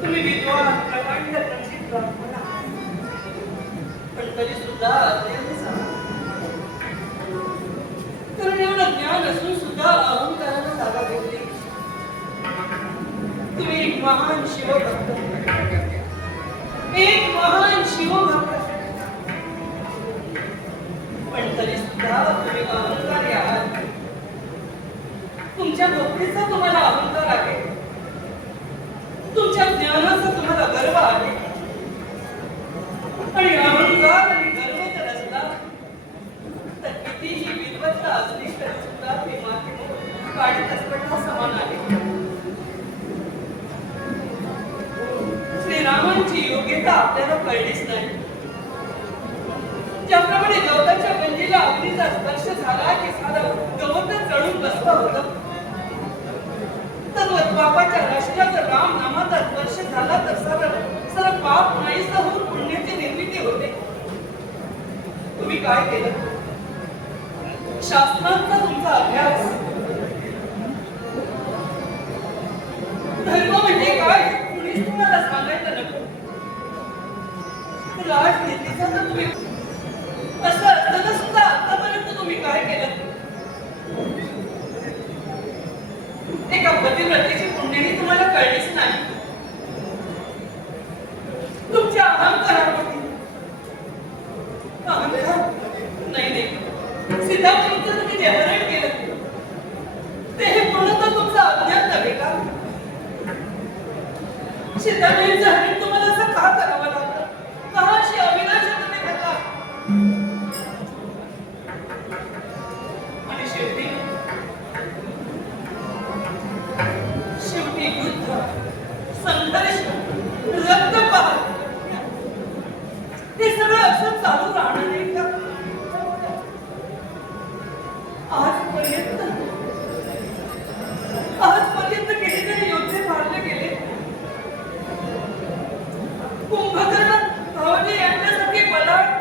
तुम्ही विद्वान प्रकांड रचित ब्राह्मण पण तरी सुद्धा अत्यंत कारण एवढं ज्ञान असून सुद्धा अहंकारानं जागा घेतली. तुम्ही एक महान शिवभक्त, एक महान शिवभक्त, पण तरी सुद्धा तुम्ही अहंकारी आहात. तुमच्या भक्तीचा तुम्हाला अहंकार आहे, तुमच्या ज्ञानाचा तुम्हाला गर्व आहे. आणि अहंकार आणि गर्व जर असला तर कितीही विद्वत्ता असली तरी सुद्धा ते मात्र काढत असताना समान आहे. श्रीरामांची योग्यता आपल्याला कळलीच नाही. ज्याप्रमाणे गवताच्या गंजीला अग्नीचा स्पर्श झाला की साधं गवतच जळून बसलं होतं, तर बापाच्या राष्ट्राचा राम नामाचा स्पर्श झाला तर सरळ पाप नाहीसं होऊन पुण्याची निर्मिती होते. तुम्ही काय केलं? शास्त्रांचा तुमचा अभ्यास, धर्म म्हणजे काय कुणीच तुम्हाला सांगायचं नको. राजनीतीचा तर तुम्ही असं असताना सुद्धा आतापर्यंत तुम्ही काय केलं? एका पतिव्रतेची पुण्यही तुम्हाला कळलीच नाही. तुमच्या अहंकारामध्ये अहंकार नाही सीताफळाचं तुम्ही जे हरण केलं ते हे पूर्णतः तुमचं अज्ञान नव्हे का? सीताफळाचं हरण तुम्हाला असं का करावं लागलं? का अशी अविनाश तुम्ही घातला? आणि शेवटी युद्ध, संघर्ष, रक्तपात हे सगळं असं चालू राहणार नाही का? आजपर्यंत कितीतरी योद्धे मारले गेले. कुंभकर्ण भावजी यांच्यासाठी बलाढ्य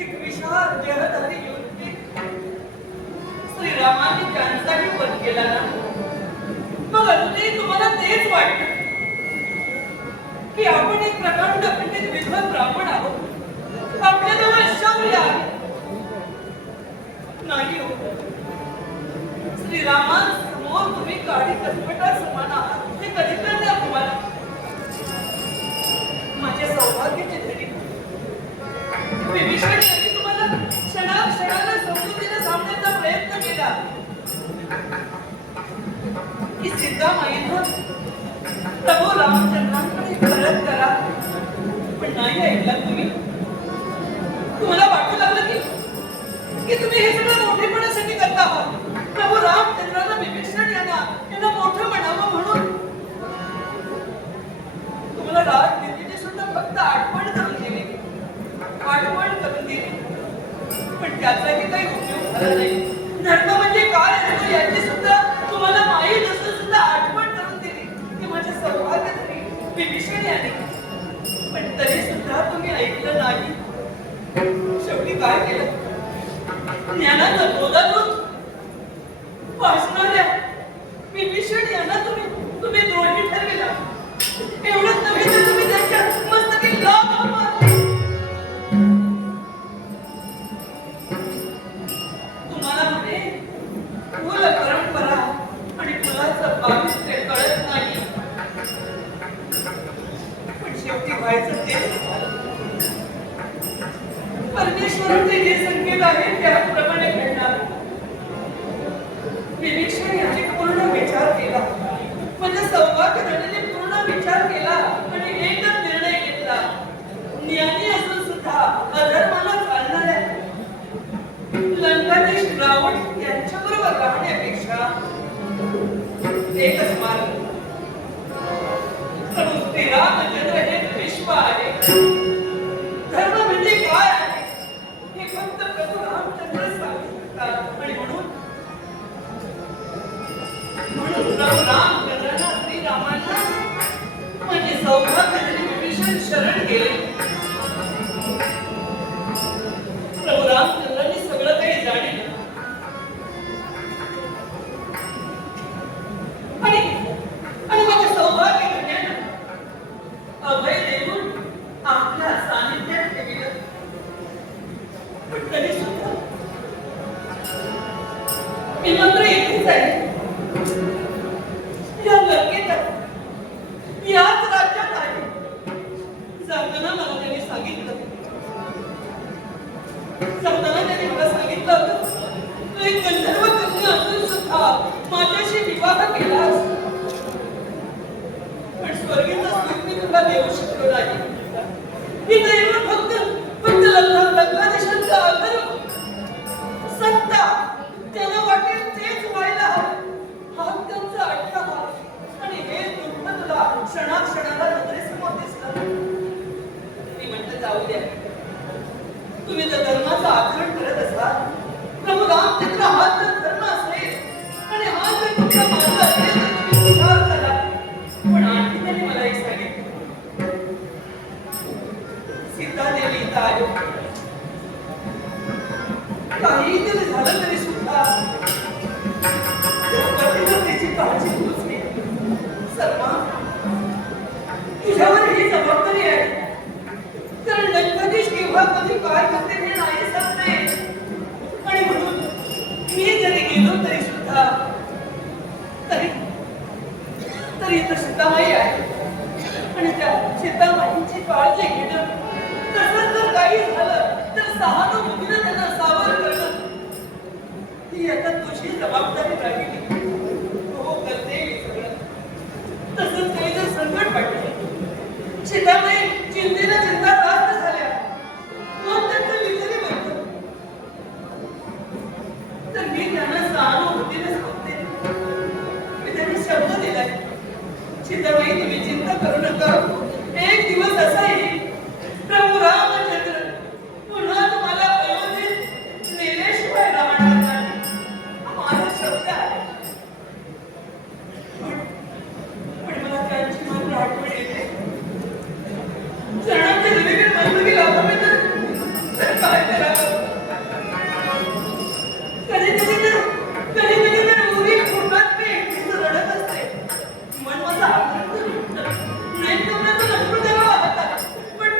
एक विशाल देहधारी योद्धे श्रीरामाने त्यांचाही वध केला ना. मग अजूनही तुम्हाला तेच वाटतं की आपण एक प्रकांड पंडित विद्वान ब्राह्मण आहोत, आपल्याजवळ शौर्य आहे? नाही हो. श्रीरामांसमोर तुम्ही काडी कसपटा समान आहात हे कधी कळलं तुम्हाला? माझे सौभाग्याचे धनी विभीषण यांनी तुम्हाला क्षणाक्षणाला समजुतीने सांगण्याचा प्रयत्न केला की सीतामाईनं प्रभू रामचंद्रांकडे परत करा, पण नाही ऐकलं तुम्ही. तुम्हाला वाटू लागलं की तुम्ही हे सगळं मोठेपणासाठी करता आहात. प्रभू रामचंद्रांना विभीषण यांना मोठं म्हणावं म्हणून तुम्हाला राजनीतीची सुद्धा फक्त आठवण करून दिली, पण त्याचाही काही उपयोग झाला नाही. धर्म म्हणजे काय असतो याची सुद्धा तुम्हाला माहीत असून सुद्धा आठवण करून दिली की माझ्या सौभाग्य झाली विभीषण यांनी, पण तरी सुद्धा तुम्ही ऐकलं नाही. शेवटी काय केलं? ज्ञानाचं बोधातून वाचणाऱ्या विभीषण यांना तुम्ही द्रोही ठरविला. एवढंच नव्हे तर तुम्ही त्यांच्या मस्तकी लाभ मारले. तुम्हाला म्हणे कुल परंपरा आणि कुलाचं पावित्र्य कळत नाही, पण शेवटी व्हायचं तेच. परमेश्वराचे जे संकेत आहेत त्याप्रमाणे घडणार. विभीषण याची पूर्ण विचार केला, म्हणजे सौभाग्य घडलेले पूर्ण विचार केला आणि एकच निर्णय घेतला. ज्ञानी असून सुद्धा अधर्माला चालणाऱ्या लंकाधीश रावण यांच्याबरोबर राहण्यापेक्षा एकच मार्ग. प्रभू रामचंद्र हे विश्व आहे. धर्म म्हणजे काय आहे हे फक्त प्रभू रामचंद्र सांगू शकतात. आणि म्हणून प्रभू रामचंद्रांना श्रीरामांना म्हणजे सौभाग्य विभीषण शरण गेले. प्रभू रामचंद्रांनी सगळं काही जाणीलं. मी मात्र एकटीच आहे. या लंकेत आहे. याच राज्यात आहे. जाताना मला त्यांनी सांगितलं तू एक गंधर्व कन्या असून सुद्धा माझ्याशी विवाह केलास. पण स्वर्गीचा सुख मी तुला देऊ शकलो नाही. इथे येऊन फक्त लग्नादेशांचा आदर सत्ता त्यांना वाटेल तेच व्हायला हवं हा त्यांचा अट्टहास आणि हे दुःख तुला क्षणाक्षणाला नजरेसमोर दिसलं. मी म्हटलं जाऊ द्या. तुम्ही जर धर्माचं आचरण करत असाल प्रभू रामचंद्र हा जर धर्म असेल आणि हा जर तुमचा मार्ग असेल तर तुम्ही विचार करा. पण आणखी त्यांनी मला एक सांगितलं सीतादेवी इथं आलो. काही तरी झालं तरी सुद्धा पतिव्रतेची काळजी तूच घे. सलमा तुझ्यावर ही जबाबदारी आहे. कारण लंकाधीश केव्हा कधी काय करते हे नाही सांगते. आणि म्हणून मी जरी गेलो तरी सुद्धा तरी इथं सीतामाई आहे आणि त्या सीतामाईंची काळजी घेणं. तसं जर काही झालं तर सहानुभूतीनं त्यांना सावध करणं ही आता तुझी जबाबदारी राहिली. हो करते मी सगळं. तसंच काही जर संकट वाटलं सीतामाई चिंतेला चिंता जास्त झाल्या मग त्यांचं विचारी बनतं तर मी त्यांना सहानुभूतीने सांगते. मी त्यांना शब्द दिलाय सीताबाई तुम्ही चिंता करू नका. एक दिवस असा येईल प्रभू रामचंद्र पुन्हा तुम्हाला अयोध्येत नेल्याशिवाय राहणार नाही. हा माझा शब्द आहे. पण मला त्यांची मात्र आठवण येते. क्षणांचे नवीन मंजुरी लावावे तर काय करावं. कधी तर उरी पूर्णात मी एकटीच रडत असते. मन माझा आनंद नाही तुम्हाला नष्ट करावा होता. पण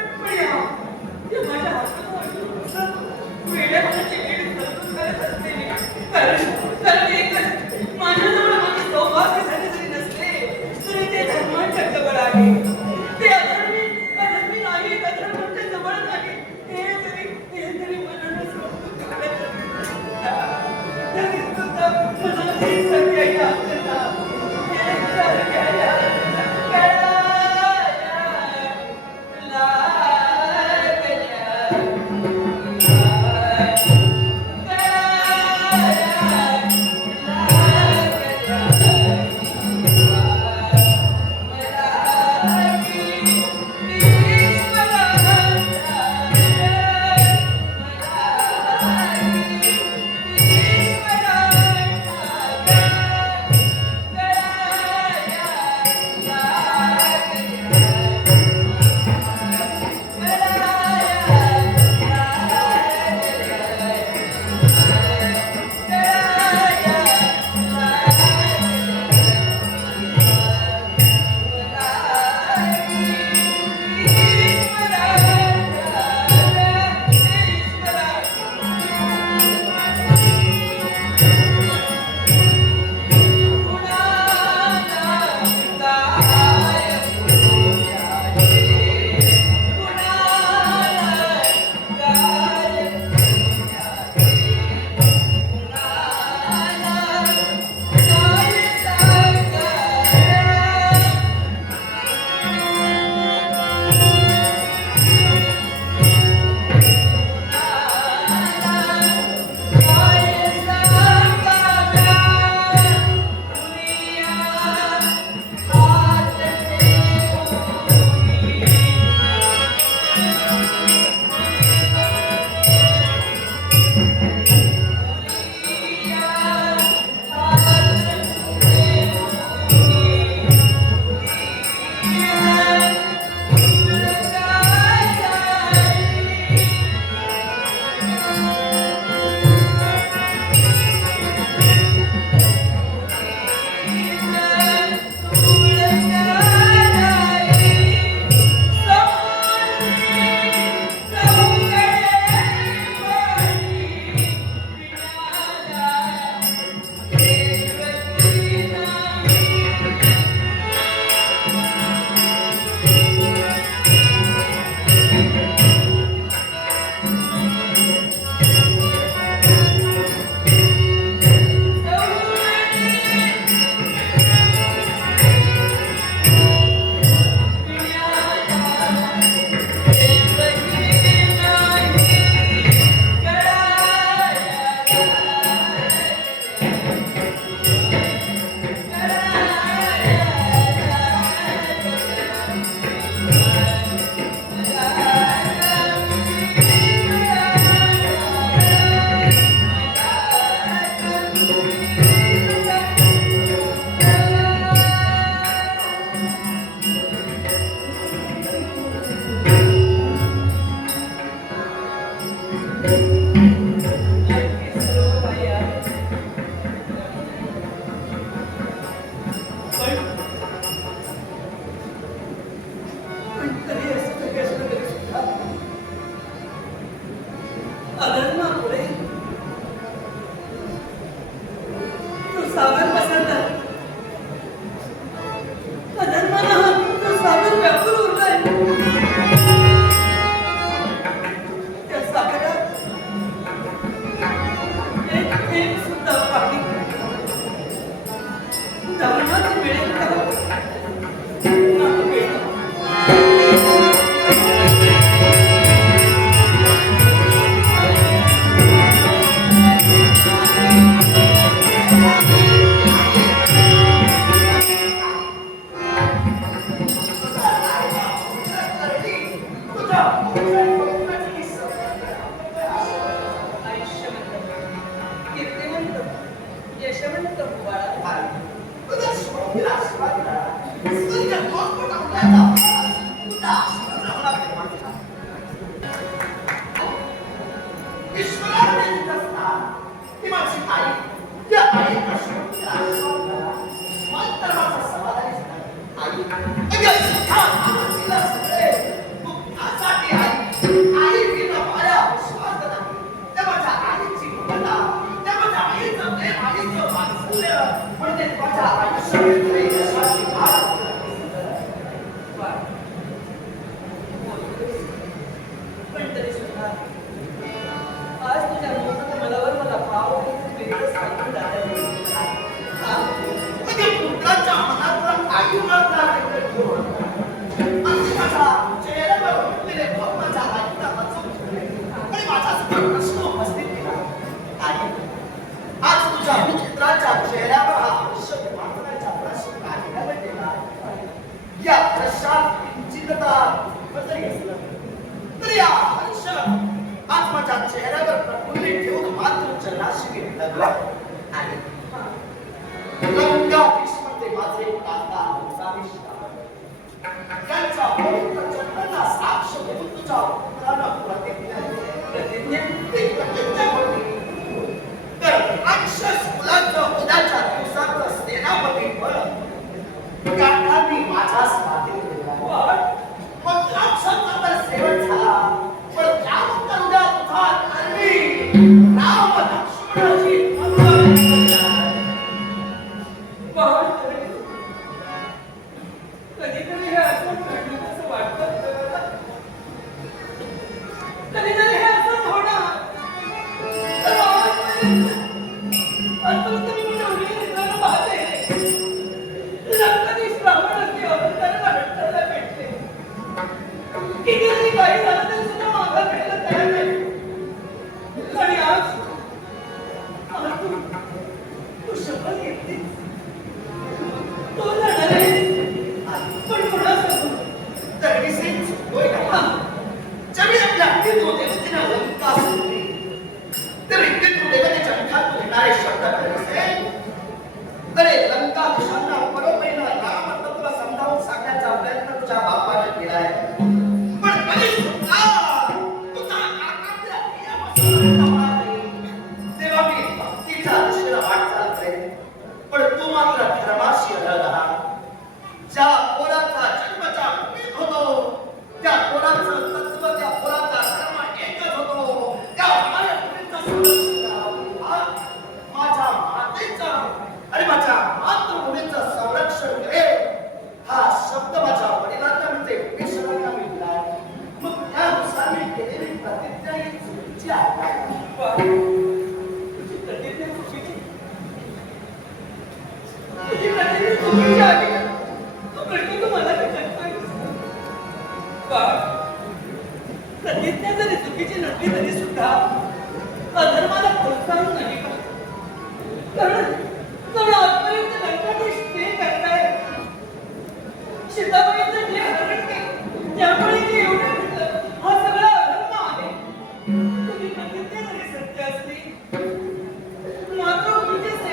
मात्र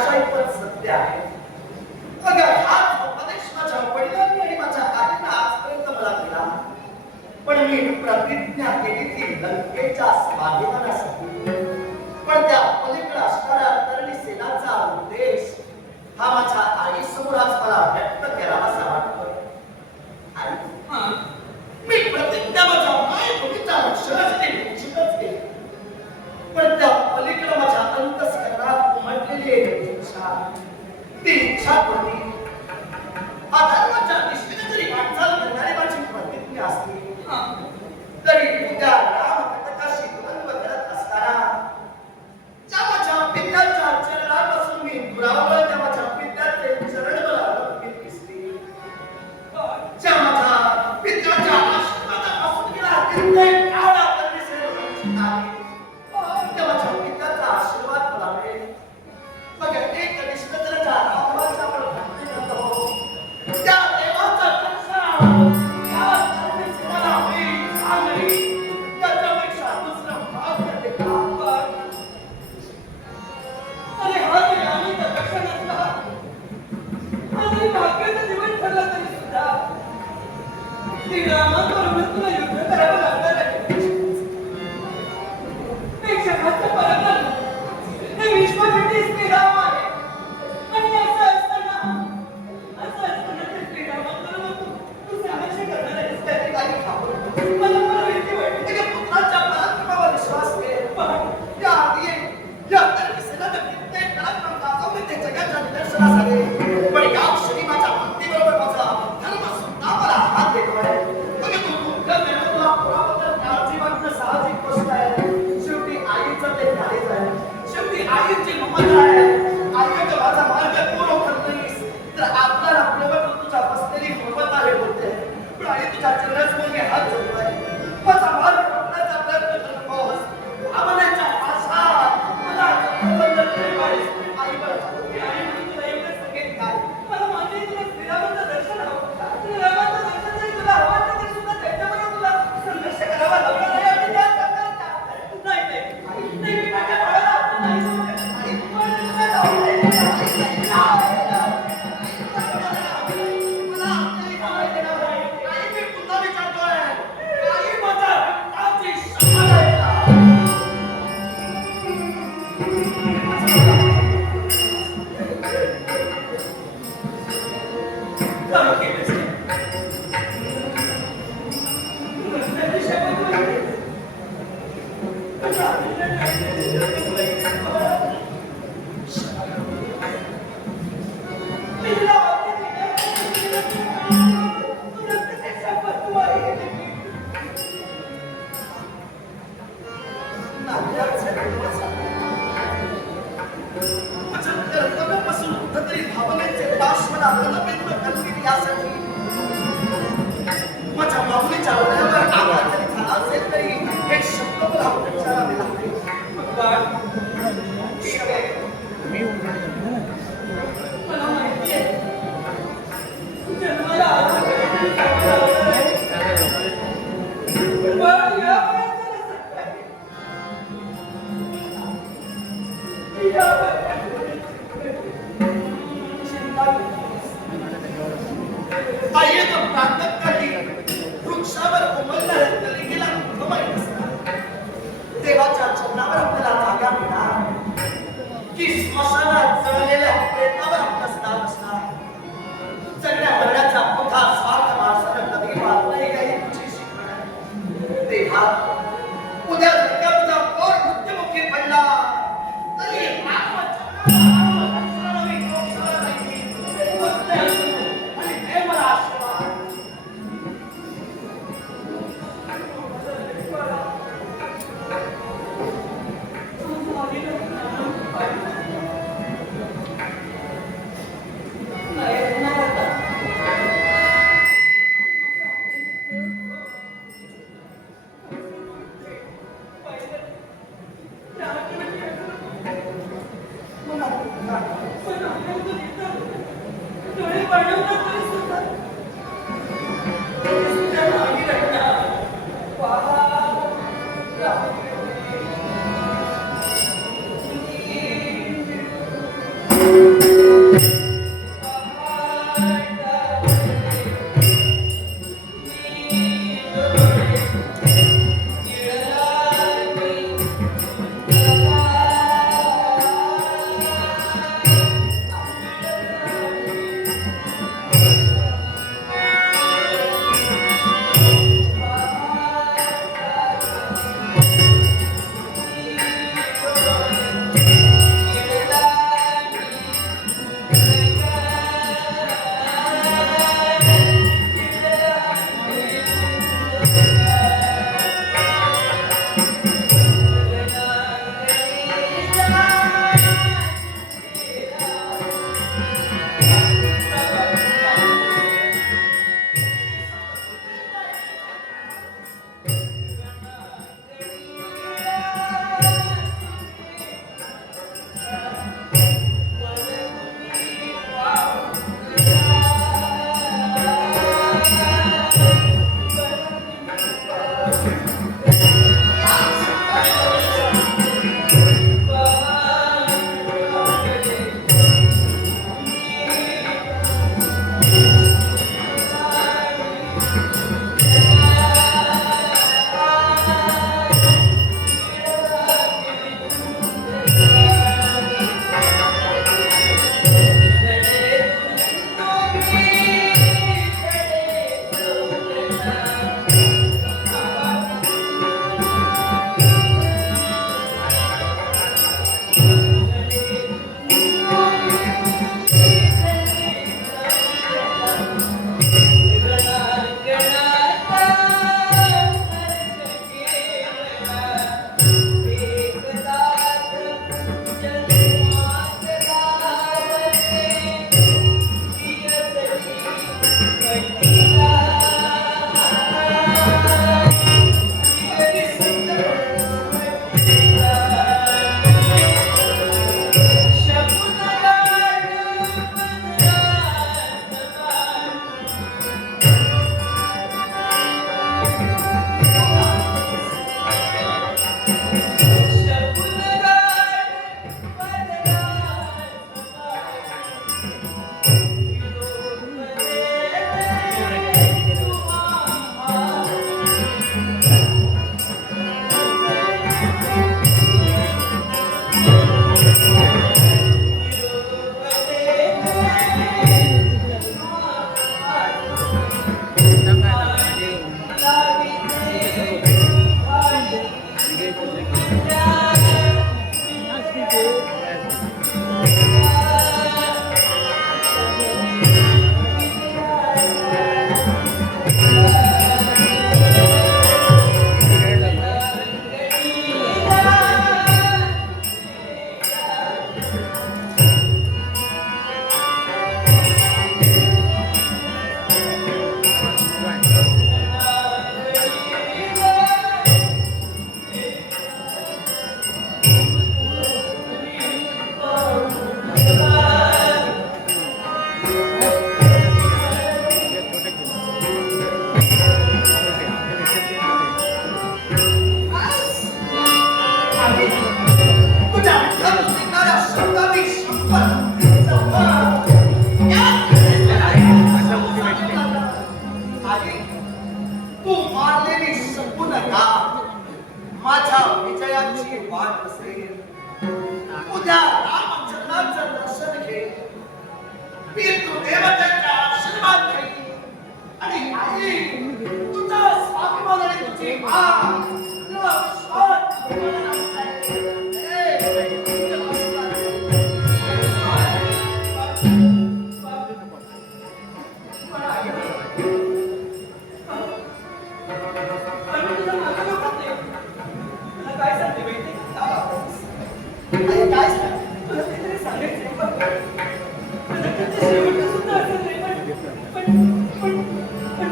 निराशाही पण सत्य आहे. अगं हाच उपदेश माझ्या वडिलांनी आणि माझ्या आईने आजपर्यंत मला दिला. पण मी प्रतिज्ञा केली ती लंकेच्या स्वाभिमानासाठी. पण त्या पलीकडे असणाऱ्या तरुणी सेनाचा उद्देश हा माझ्या आईसमोर आज मला व्यक्त करावासा वाटतोय. आई, मी प्रतिज्ञा माझ्या मायभूमीच्या रक्षणासाठी निश्चितच केली. पण त्या पलीकडे माझ्या अंतःकरणात उमटलेली एक इच्छा, ती इच्छा होती अधर्माच्या दिशेने जरी वाटचाल करणारी माझी प्रतिज्ञा असती तरी उद्या रामकथकाशी द्वंद्व करत असताना ज्या माझ्या पित्याच्या चरणापासून मी दुरावलो त्या माझ्या पित्याचे चरण मला अवलंबित दिसतील. ज्या माझ्या पित्याच्या आशीर्वादापासून गेला कित्येक काळापर्यंत वंचित आहे त्या माझ्या पित्याचा आशीर्वाद मला मिळेल. मग एक निष्ठेच्या आत्माचा आपण भक्ती करतो त्या देवाचा दर्शन त्या दर्शनाला होईल चांगली त्याच्यापेक्षा दुसरं भाग्य देखा. अरे हा जे आम्ही त्या दर्शनातला आणि भाग्याचा दिवस ठरला तरी सुद्धा श्रीरामाबरोबर तुला युद्ध करावं लागणार आहे. एक जगाचं परंपरा हे विश्वजटी श्रीराम आहे आणि असं असताना ते श्रीरामाबरोबर तू साहस्य करणार आहेस त्याची काही खावं मला मला भीती वाटते. त्याच्या पुत्राच्या पराक्रमावर विश्वास ठेव. या आधी या तरुणी सेनाने कित्येक पराक्रम दाखवले ते जगाच्या निदर्शनास आले. पण या क्षणी माझ्या भक्तीबरोबर माझा धर्म सुद्धा मला हात देतोय. म्हणजे तू दुःख देणं तुला पुराबद्दल काळजी वाटणं साहजिक गोष्ट आहे. शेवटी आईचं ते झालेच आहे. शेवटी आईची ममता आहे. आईकडे माझा मार्ग तू रोखत नाहीस तर आपल्याला आपल्यावर तुझ्या बसलेली ममता हे बोलते. पण आई तुझ्या चेहऱ्यासमोर मी हात जोडलाय. माझा मार्ग रोखण्याचा प्रयत्न करत नकोस. आम्हालाच्या आशात मला बंधन ठेवायस. आई बरं आणि मी तुला एवढंच सांगेन काय मला माझे तुला श्रीरामाचं दर्शन हवं. श्रीरामाचं दर्शन जरी तुला हवं असेल तरी सुद्धा त्याच्याबरोबर तुला संघर्ष करावा लागणार आहे आणि त्याच प्रकारे नाही मी माझ्या बाळाला आपलं नाही सांगू शकत. आणि तुला जाऊ दे. मला आपल्याला सांगायला देणार नाही. आई मी पुन्हा विचारतोय. आई माझ्या रक्ताची शपथ आहे का? जाऊ केलंस ते. त्याची शपथ माहिती. आता आपल्याला मी तुला वाक्य दिलं. तुला त्याची शपथ तू आई घेतली. माझ्या कर्तव्यापासून कुठंतरी भावनेचे पाश मला अवलंबित करतील यासाठी माझ्या माऊलीच्या हृदयावर आघात जरी झाला असेल तरी हे शब्द मला उच्चारावे लागतील. मला माहिती आहे जन्माला आल्यापासून चांगलं होणार आहे. पण या वयाचं नसत आहे. या वयाचं चिंता नकोस. आई तो प्रातःकाळी वृक्षावर उमलणाऱ्या कलिकेला दुःख माहीत असतात. देवाच्या चरणावर आपल्याला जागा मिळणार की स्मशानात जळलेल्या प्रेतावर आपलं स्थान असणार. सगळ्या मरण्याचा मोठा स्वार्थ माणसानं कधी वाचला नाही काही तुझी शिकणार. देहात उद्या जर का तुझा पोर मृत्युमुखी पडला तरी आणि ते मला आशीर्वाद. कदाचित ते शेवटचं सुद्धा असेल रे, पण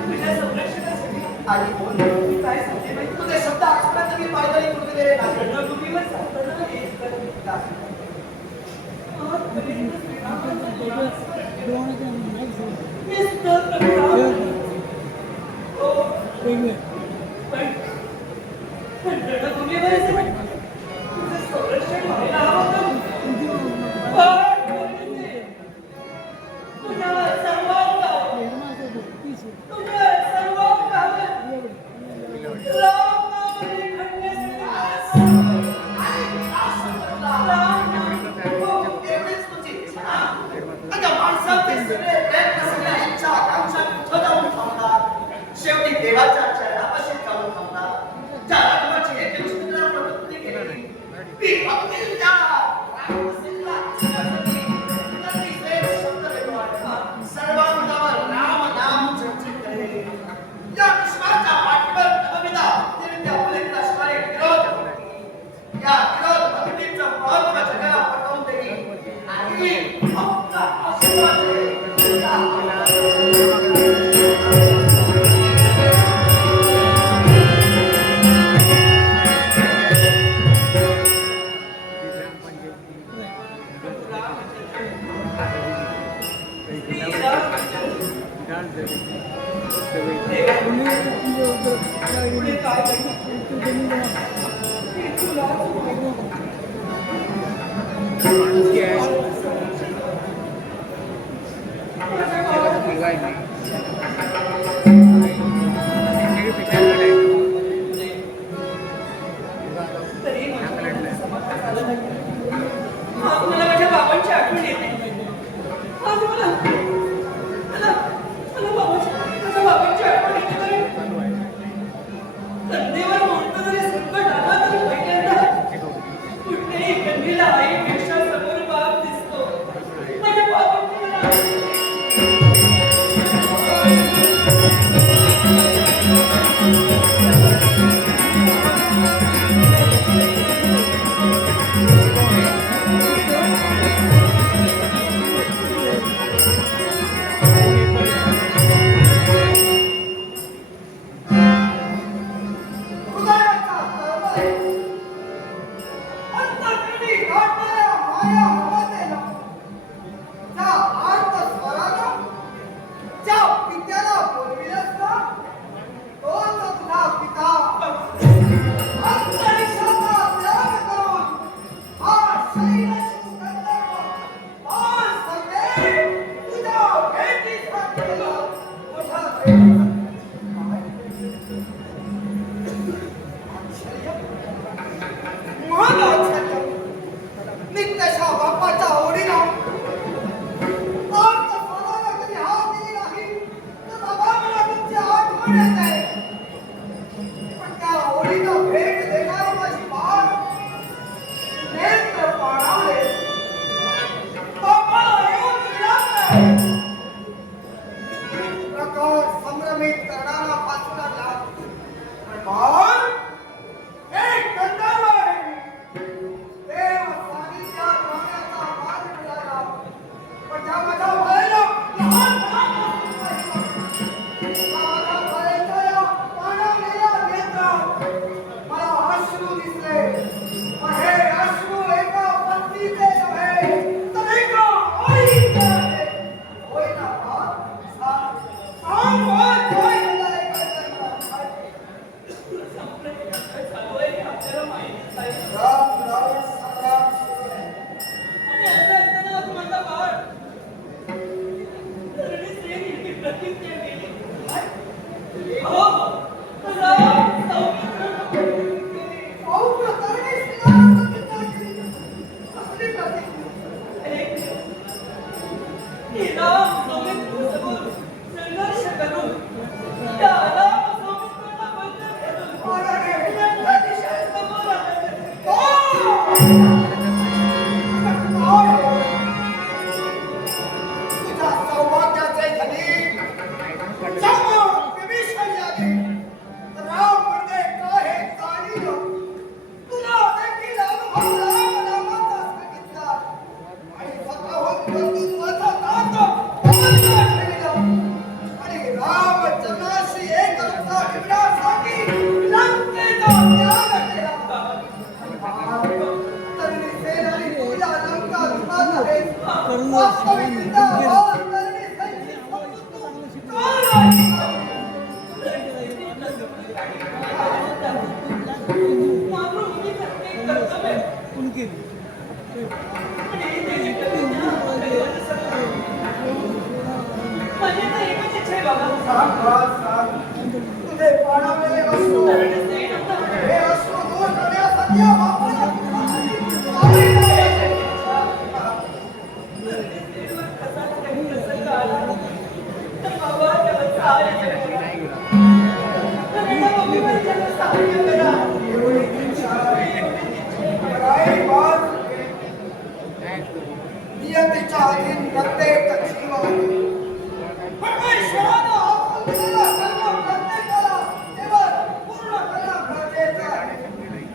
तुझ्या संरक्षणासाठी आई बोल मी काय सांगते माहिती तुला? तुझे शब्द आजपर्यंत मी पायदळी तुटलेले नाही. रणभूमीवर जाताना एक तर आजपर्यंत श्रीरामाचा निवास मी सुद्धा प्रभू हो पण रणभूमीवर तुझं संरक्षण व्हायला हवं का? तुझ्या सर्वांगावर राम नामाने खंडण्यास राम नाम हो, एवढीच तुझी इच्छा. अगं माणसाचे सगळे प्रयत्न, सगळ्या इच्छा, आकांक्षा कुठं जाऊन थांबतात? शेवटी देवाच्या चरणापाशी जाऊन थांबतात. ज्या राघवाची एक दृष्टीला प्रवृत्ती केली, ती भक्ती त्या रामसेना शिवासाठी नदी श्रेष्ठ शब्द वेगळा सर्वांगावर राम नाम चर्चित करे. या विश्वाच्या पाठीवर नवविधा देवीच्या पलीकडे असणारे विरोध होते. या विरोध भक्तीचं महत्त्व जगाला पटवून देईल आणि फक्त आशीर्वाद देईल. पुढे काय तरी समाधान झालं नाही. आज मला माझ्या बाबांची आठवण येते. आज मला माझ्या बाबांची आठवण येते. तरी संधीवर कोणतं तरी संकट आलं तरी पहिल्यांदा कुठल्याही कन्येला आईपेक्षा समोर बाप दिसतो. माझ्या बाबांची मला तुझे पाणवलेले असो हे अश्रू दूर करण्यासाठी नियतीच्या अधीन प्रत्येक जीव परमेश्वरानं आपण दिलेला कर्म प्रत्येकाला केवळ पूर्ण करणं गरजेचं आहे.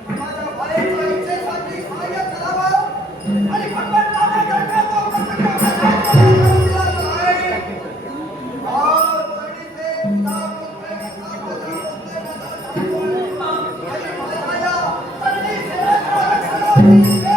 माझ्या बाळेच्या इच्छेसाठी सहाय्य करावं आणि भगवंताने घडण्याचा प्रसंग माझ्या दिला आहे. आज आणि ते तुझा पुत्र कथा बोलते आणि माझ्या या तन्नी सेवेच्या रक्षणाची